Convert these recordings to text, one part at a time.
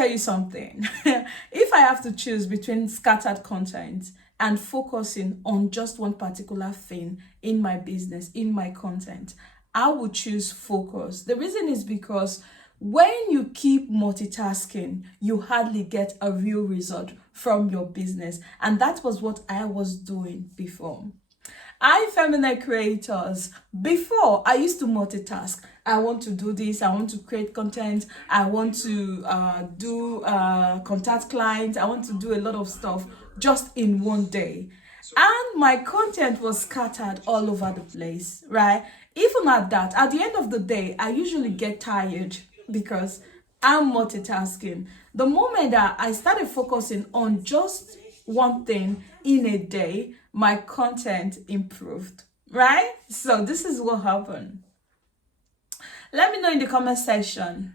tell you something. If I have to choose between scattered content and focusing on just one particular thing in my business, in my content, I would choose focus. The reason is because when you keep multitasking, you hardly get a real result from your business. And that was what I was doing before. Feminine creators, before I used to multitask. I want to do this, I want to create content, I want to contact clients, I want to do a lot of stuff just in one day. And my content was scattered all over the place, right? Even at that, at the end of the day, I usually get tired because I'm multitasking. The moment that I started focusing on just one thing in a day, my content improved, right? So this is what happened. Let me know in the comment section,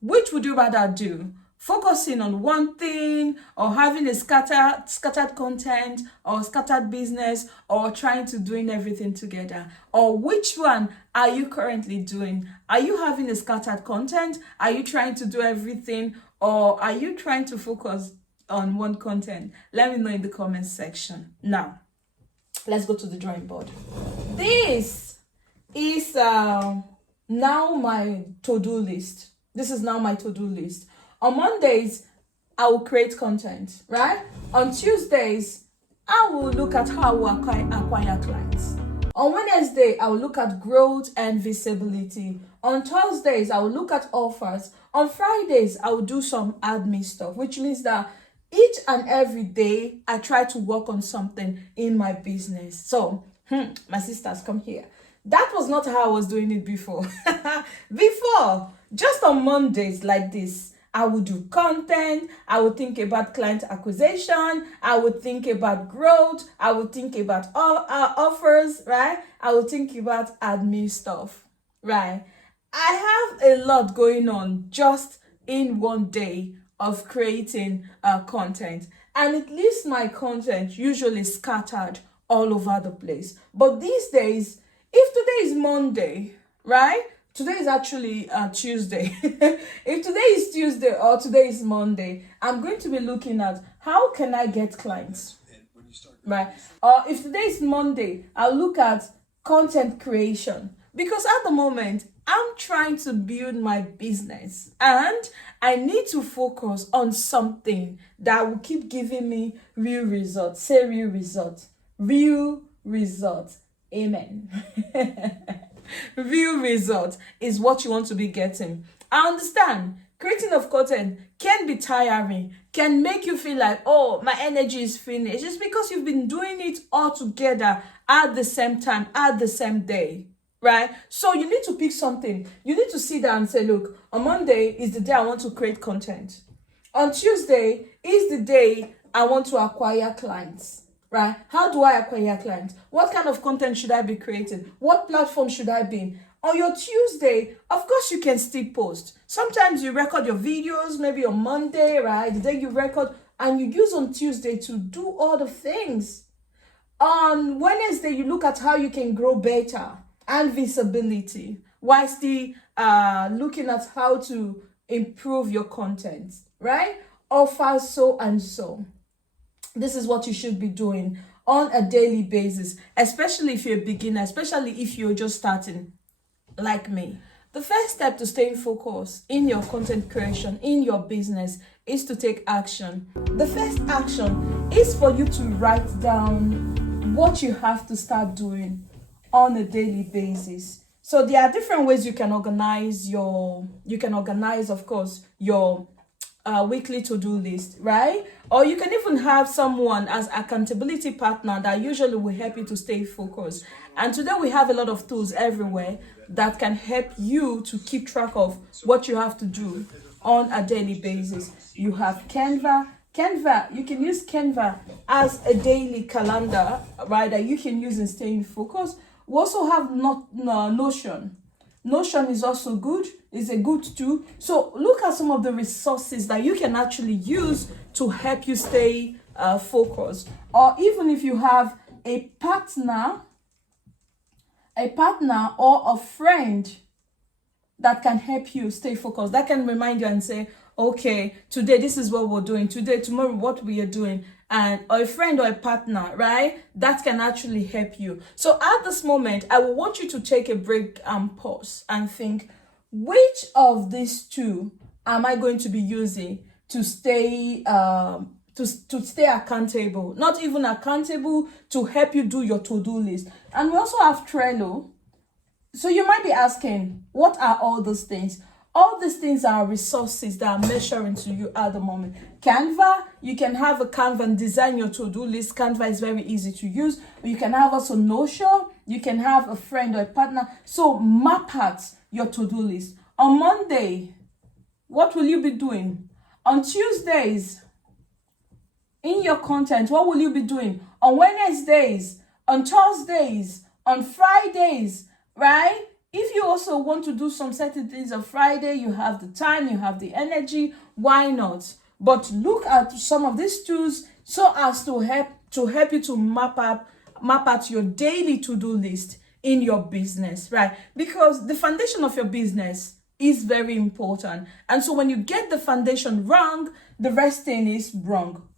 which would you rather do? Focusing on one thing, or having a scattered content, or scattered business, or trying to doing everything together? Or which one are you currently doing? Are you having a scattered content? Are you trying to do everything? Or are you trying to focus on one content? Let me know in the comment section. Now, let's go to the drawing board. This is now my to-do list. This is now my to-do list. On Mondays, I will create content, right? On Tuesdays, I will look at how we acquire clients. On Wednesday, I will look at growth and visibility. On Thursdays, I will look at offers. On Fridays, I will do some admin stuff, which means that each and every day, I try to work on something in my business. So, my sisters, come here. That was not how I was doing it before. Before, just on Mondays like this, I would do content, I would think about client acquisition, I would think about growth, I would think about offers, right? I would think about admin stuff, right? I have a lot going on just in one day of creating content, and it leaves my content usually scattered all over the place. But these days, if today is Monday, right? Today is actually Tuesday. If today is Tuesday or today is Monday, I'm going to be looking at how can I get clients, right? Or if today is Monday, I'll look at content creation, because at the moment, I'm trying to build my business and I need to focus on something that will keep giving me real results. Say real results. Real results. Amen. Real results is what you want to be getting. I understand creating of content can be tiring, can make you feel like, oh, my energy is finished. It's because you've been doing it all together at the same time, at the same day, right? So you need to pick something. You need to sit down and say, look, on Monday is the day I want to create content. On Tuesday is the day I want to acquire clients. Right? How do I acquire clients? What kind of content should I be creating? What platform should I be in? On your Tuesday, of course, you can still post. Sometimes you record your videos, maybe on Monday, right? The day you record, and you use on Tuesday to do all the things. On Wednesday, you look at how you can grow better and visibility, while still looking at how to improve your content, right? Offer so and so. This is what you should be doing on a daily basis, especially if you're a beginner, especially if you're just starting like me. The first step to staying focused in your content creation, in your business, is to take action. The first action is for you to write down what you have to start doing on a daily basis. So there are different ways you can organize, of course, your weekly to-do list, right? Or you can even have someone as accountability partner that usually will help you to stay focused. And today we have a lot of tools everywhere that can help you to keep track of what you have to do on a daily basis. You have Canva. You can use Canva as a daily calendar, right, that you can use in staying focused. We also have Notion. Notion is also good. It's a good tool. So look at some of the resources that you can actually use to help you stay focused. Or even if you have a partner or a friend that can help you stay focused, that can remind you and say, okay, today this is what we're doing, today, tomorrow, what we are doing, and or a friend or a partner, right? That can actually help you. So at this moment, I will want you to take a break and pause and think, which of these two am I going to be using to stay to stay accountable, not even accountable, to help you do your to-do list. And we also have Trello. So you might be asking, what are all those things? All these things are resources that are measuring to you at the moment. Canva, you can have a Canva and design your to-do list. Canva is very easy to use. You can have also Notion. You can have a friend or a partner. So map out your to-do list. On Monday, what will you be doing? On Tuesdays, in your content, what will you be doing? On Wednesdays, on Thursdays, on Fridays, right? If you also want to do some certain things on Friday, you have the time, you have the energy, why not? But look at some of these tools so as to help you to map out your daily to-do list in your business, right? Because the foundation of your business is very important. And so when you get the foundation wrong, the rest thing is wrong.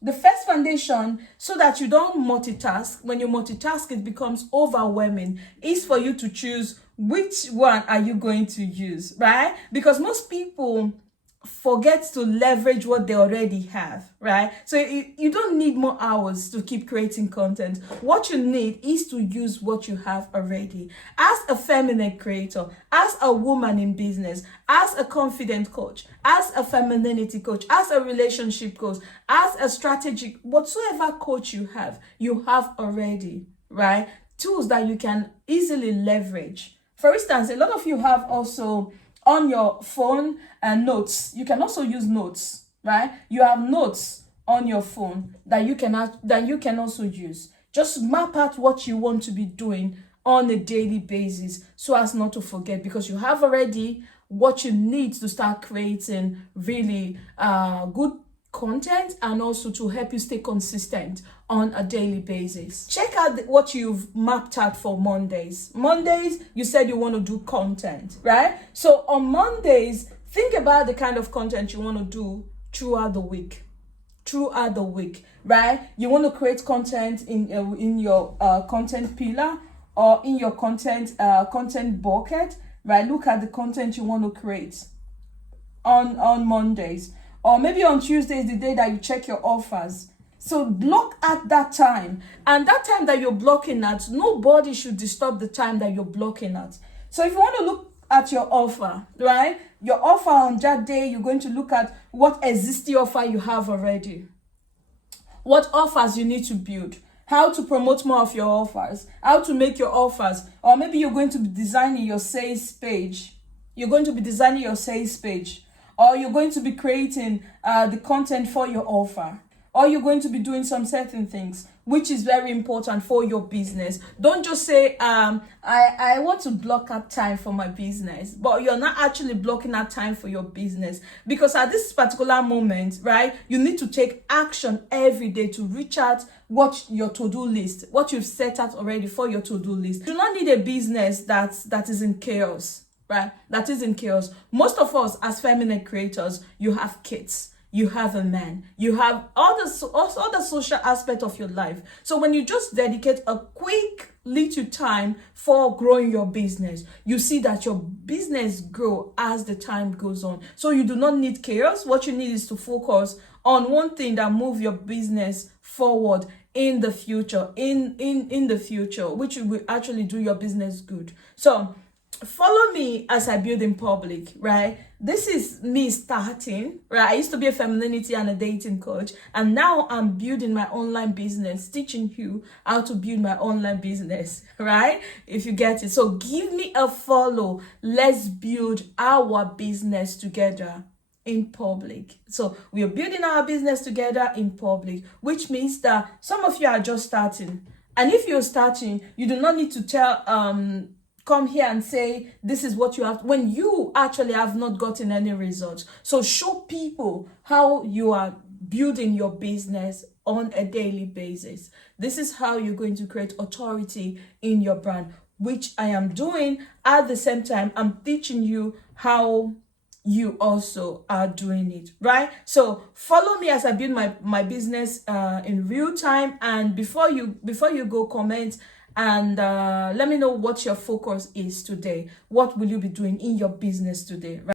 The first foundation, so that you don't multitask, when you multitask, it becomes overwhelming, is for you to choose which one are you going to use, right? Because most people forget to leverage what they already have, right? So you don't need more hours to keep creating content. What you need is to use what you have already. As a feminine creator, as a woman in business, as a confident coach, as a femininity coach, as a relationship coach, as a strategic, whatsoever coach you have already, right? Tools that you can easily leverage. For instance, a lot of you have also on your phone and notes. You can also use notes, right? You have notes on your phone that you can also use. Just map out what you want to be doing on a daily basis so as not to forget, because you have already what you need to start creating really good content, and also to help you stay consistent on a daily basis. Check out what you've mapped out for Mondays. Mondays, you said you want to do content, right? So on Mondays, think about the kind of content you want to do throughout the week. Right? You want to create content in your content pillar, or in your content bucket, right? Look at the content you want to create on Mondays. Or maybe on Tuesday is the day that you check your offers. So block at that time. And that time that you're blocking at, nobody should disturb the time that you're blocking at. So if you want to look at your offer, right? Your offer on that day, you're going to look at what existing offer you have already. What offers you need to build. How to promote more of your offers. How to make your offers. Or maybe you're going to be designing your sales page. Or you're going to be creating the content for your offer. Or you're going to be doing some certain things, which is very important for your business. Don't just say, I want to block out time for my business, but you're not actually blocking out time for your business. Because at this particular moment, right, you need to take action every day to reach out what your to-do list, what you've set out already for your to-do list. You do not need a business that is in chaos. Right? That is in chaos. Most of us as feminine creators, you have kids, you have a man, you have all the social aspect of your life. So when you just dedicate a quick little time for growing your business, you see that your business grow as the time goes on. So you do not need chaos. What you need is to focus on one thing that move your business forward in the future, in the future, which will actually do your business good. So follow me as I build in public, right? This is me starting, right? I used to be a femininity and a dating coach, and now I'm building my online business, teaching you how to build my online business, right? If you get it. So give me a follow. Let's build our business together in public. So we are building our business together in public, which means that some of you are just starting. And if you're starting, you do not need to come here and say this is what you have when you actually have not gotten any results. So show people how you are building your business on a daily basis. This is how you're going to create authority in your brand, which I am doing. At the same time, I'm teaching you how you also are doing it, right? So follow me as I build my business in real time. And before you go, comment and let me know what your focus is today. What will you be doing in your business today, right?